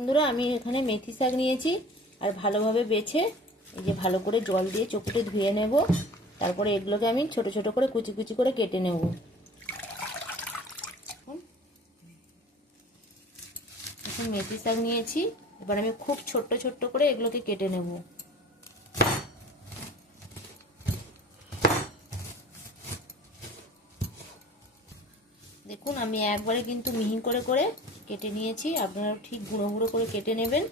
বন্ধুরা আমি এখানে মেথি শাক নিয়েছি আর ভালোভাবে বেছে এই যে ভালো করে জল দিয়ে চকুটে ধুয়ে নেব। তারপরে এগুলোকে আমি ছোট ছোট করে কুচি কুচি করে কেটে নেব। এখন মেথি শাক নিয়েছি, এবার আমি খুব ছোট্ট ছোট্ট করে এগুলোকে কেটে নেব। দেখুন আমি একবারে কিন্তু মিহি করে করে কেটে নিয়েছি, আপনারা ঠিক গুঁড়ো গুঁড়ো করে কেটে নেবেন,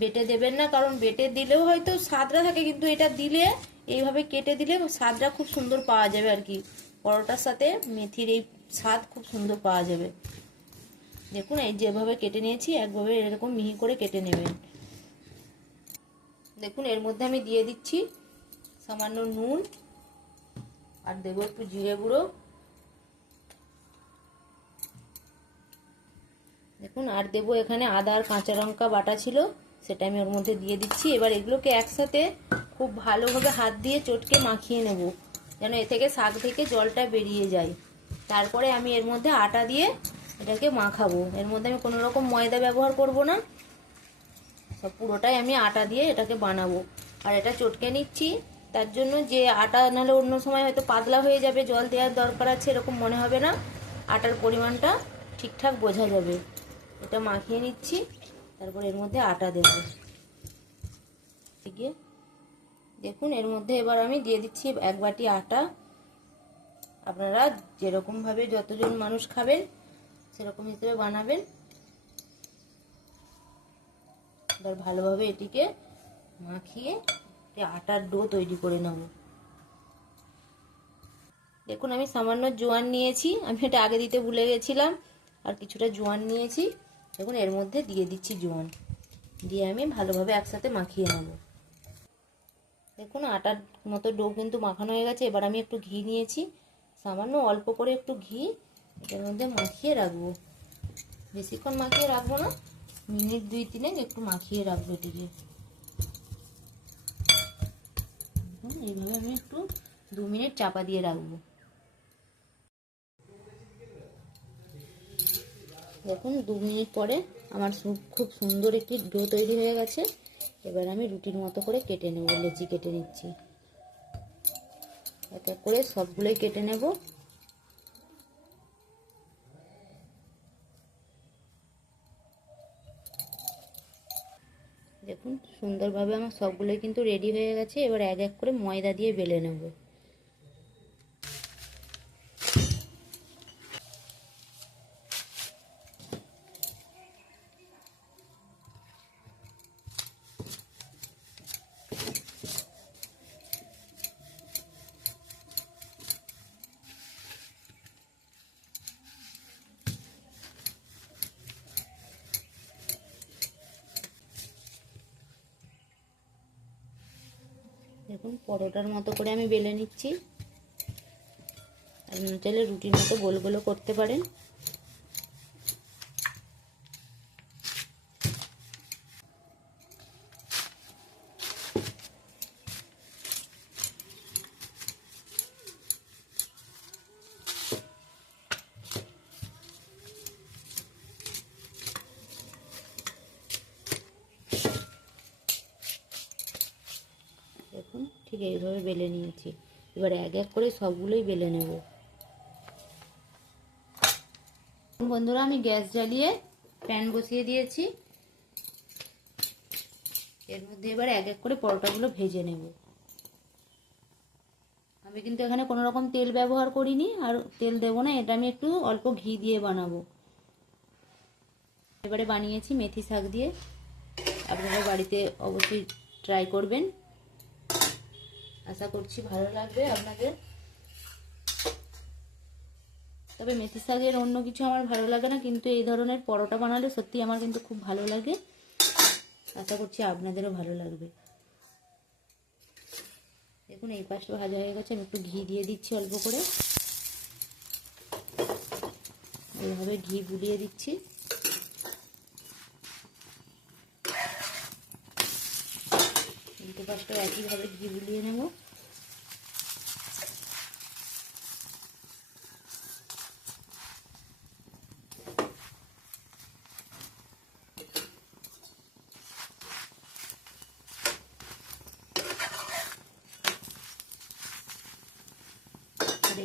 বেটে দেবেন না, কারণ বেটে দিলেও হয়তো স্বাদটা থাকে, কিন্তু এটা দিলে এইভাবে কেটে দিলে স্বাদটা খুব সুন্দর পাওয়া যাবে আর কি। পরোটার সাথে মেথির এই স্বাদ খুব সুন্দর পাওয়া যাবে। দেখুন এই যেভাবে কেটে নিয়েছি একভাবে এরকম মিহি করে কেটে নেবেন। দেখুন এর মধ্যে আমি দিয়ে দিচ্ছি সামান্য নুন আর দেবো একটু জিরে গুঁড়ো। দেখুন আর দেবো এখানে আদা আর কাঁচা লঙ্কা বাটা ছিল, সেটা আমি ওর মধ্যে দিয়ে দিচ্ছি। এবার এগুলোকে একসাথে খুব ভালোভাবে হাত দিয়ে চটকে মাখিয়ে নেব, যেন এ থেকে শাক থেকে জলটা বেরিয়ে যায়। তারপরে আমি এর মধ্যে আটা দিয়ে এটাকে মাখাবো। এর মধ্যে আমি কোনো রকম ময়দা ব্যবহার করব না, সব পুরোটাই আমি আটা দিয়ে এটাকে বানাবো। আর এটা চটকে নিচ্ছি তার জন্য যে আটা নাহলে অন্য সময় হয়তো পাতলা হয়ে যাবে, জল দেওয়ার দরকার আছে এরকম মনে হবে না, আটার পরিমাণটা ঠিকঠাক বোঝা যাবে। এটা মাখিয়ে নিচ্ছি, তারপর এর মধ্যে আটা দেব। ঠিক আছে, দেখুন এর মধ্যে এবার আমি দিয়ে দিচ্ছি 1 বাটি আটা। আপনারা যেরকম ভাবে যতজন মানুষ খাবেন সেরকম হিসেবে বানাবেন। এবার ভালোভাবে এটিকে মাখিয়ে আটার ডো তৈরি করে নেব। দেখুন আমি সামান্য জোয়ান নিয়েছি, আমি এটা আগে দিতে ভুলে গেছিলাম, আর কিছুটা জোয়ান নিয়েছি। দেখুন এর মধ্যে দিয়ে দিচ্ছি জোয়ান, দিয়ে আমি ভালোভাবে একসাথে মাখিয়ে নেব। দেখুন আটার মতো ডো কিন্তু মাখানো হয়ে গেছে। এবার আমি একটু ঘি নিয়েছি, সামান্য অল্প করে একটু ঘি এর মধ্যে মাখিয়ে রাখবো। বেশিক্ষণ মাখিয়ে রাখবো না, মিনিট 2-3 একটু মাখিয়ে রাখবো এটিকে। এইভাবে আমি একটু 2 মিনিট চাপা দিয়ে রাখবো। দেখুন 2 মিনিট পরে আমার খুব সুন্দর একটি ডো তৈরি হয়ে গেছে। এবার আমি রুটির মতো করে কেটে নেব, লেচি কেটে নিচ্ছি। এক এক করে সবগুলোই কেটে নেব। দেখুন সুন্দরভাবে আমার সবগুলোই কিন্তু রেডি হয়ে গেছে। এবার এক এক করে ময়দা দিয়ে বেলে নেব। দেখুন পরোটার মতো করে আমি বেলে নিচ্ছি। আপনারা চাইলে রুটির মতো গোল গোলও করতে পারেন। দেখুন ঠিক এইভাবে বেলে নিয়েছি। এবার এক এক করে সবগুলোই বেলে নেব। বন্ধুরা আমি গ্যাস জ্বালিয়ে প্যান বসিয়ে দিয়েছি, এর মধ্যে এবার এক এক করে পরোটাগুলো ভেজে নেব। আমি কিন্তু এখানে কোনো রকম তেল ব্যবহার করিনি, আর তেল দেবো না, এটা আমি একটু অল্প ঘি দিয়ে বানাবো। এবারে বানিয়েছি মেথি শাক দিয়ে, আপনারা বাড়িতে অবশ্যই ট্রাই করবেন, আশা করছি ভালো লাগবে আপনাদের। তবে মেথি শাকের অন্য কিছু আমার ভালো লাগে না, কিন্তু এই ধরনের পরোটা বানালে সত্যি আমার কিন্তু খুব ভালো লাগে। আশা করছি আপনাদেরও ভালো লাগবে। দেখুন এই পাশটা ভাজা হয়ে গেছে, আমি একটু ঘি দিয়ে দিচ্ছি অল্প করে, এইভাবে ঘি বুলিয়ে দিচ্ছি। উল্টো পাশটা একইভাবে ঘি বুলিয়ে নেব।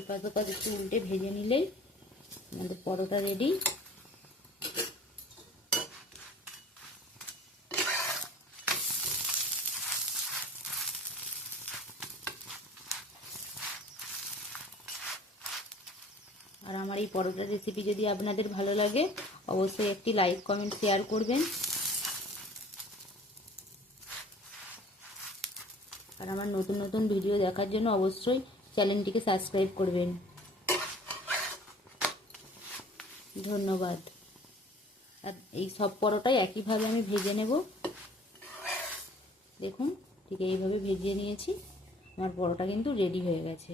এপাশ ওপাশ একটু উল্টে ভেজে নিলেই আমাদের পরোটা রেডি। আর আমার এই পরোটার রেসিপি যদি আপনাদের ভালো লাগে অবশ্যই একটি লাইক কমেন্ট শেয়ার করবেন। আর আমার নতুন নতুন ভিডিও দেখার জন্য অবশ্যই চ্যানেলটিকে সাবস্ক্রাইব করবেন। ধন্যবাদ। আর এই সব পরোটাই একইভাবে আমি ভেজে নেব। দেখুন ঠিক এইভাবে ভেজে নিয়েছি, আমার পরোটা কিন্তু রেডি হয়ে গেছে।